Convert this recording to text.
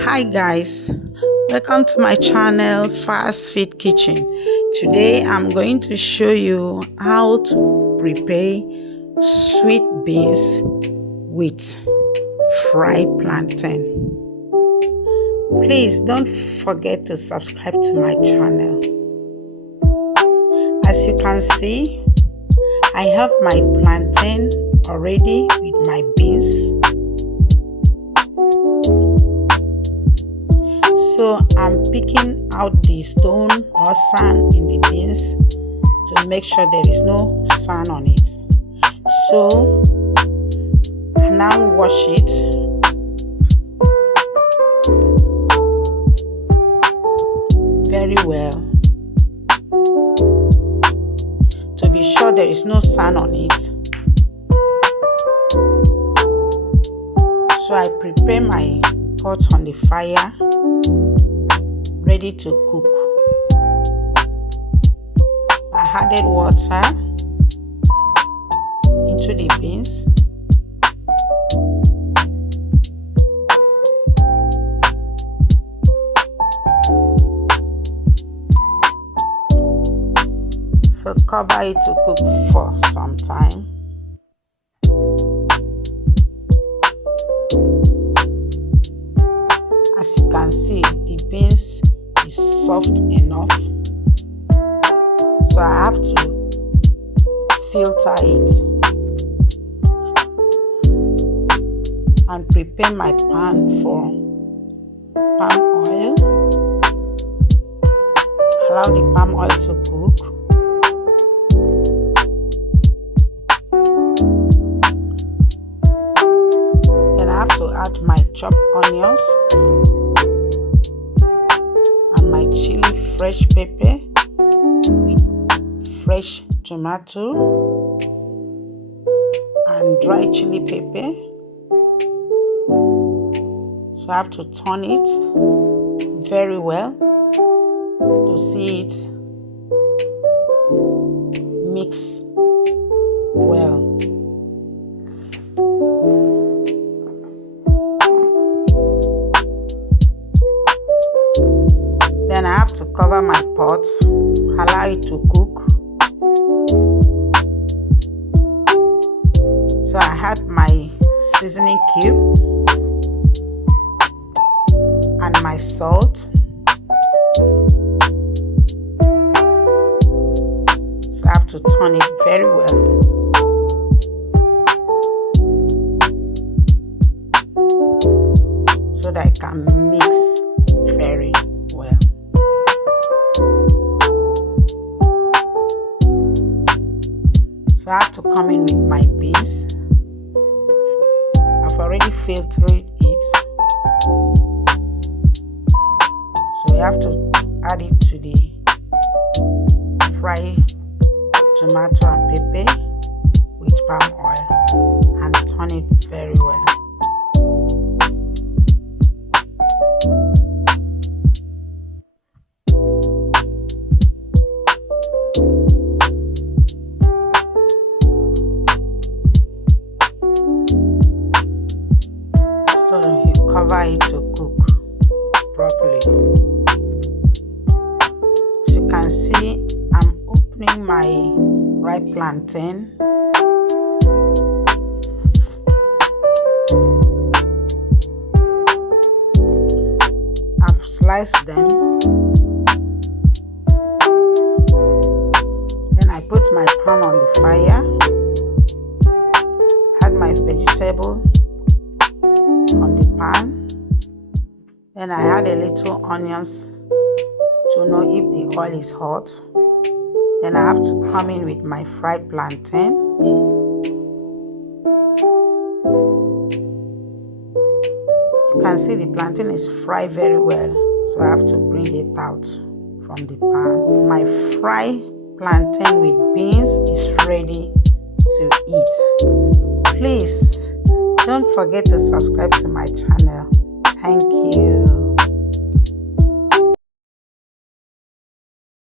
Hi guys, welcome to my channel Fastfeed Kitchen. Today I'm going to show you how to prepare sweet beans with fried plantain. Please don't forget to subscribe to my channel. As you can see, I have my plantain already with my beans. So I'm picking out the stone or sand in the beans to make sure there is no sand on it. So I now wash it. Very well to be sure there is no sand on it. So I prepare my pot on the fire, ready to cook. I added water into the beans. So cover it to cook for some time. As you can see, the beans is soft enough, so I have to filter it and prepare my pan for palm oil. Allow the palm oil to cook. Then I have to add my chopped onions and my chili fresh pepper with fresh tomato and dry chili pepper. So I have to turn it very well to see it mix well. Then I have to cover my pot, allow it to cook. So I had my seasoning cube and my salt. So I have to turn it very well. So that I can mix very well. So I have to come in with my beans. I've already filtered it. So you have to add it to the fried tomato and pepper with palm oil and turn it very well. So you cover it to cook properly. As you can see, I'm opening my ripe plantain. I've sliced them. Then I put my pan on the fire. Add my vegetable on the pan. Then I add a little onions to know if the oil is hot. Then I have to come in with my fried plantain. You can see the plantain is fried very well, so I have to bring it out from the pan. My fried plantain with beans is ready to eat. Please don't forget to subscribe to my channel. Thank you.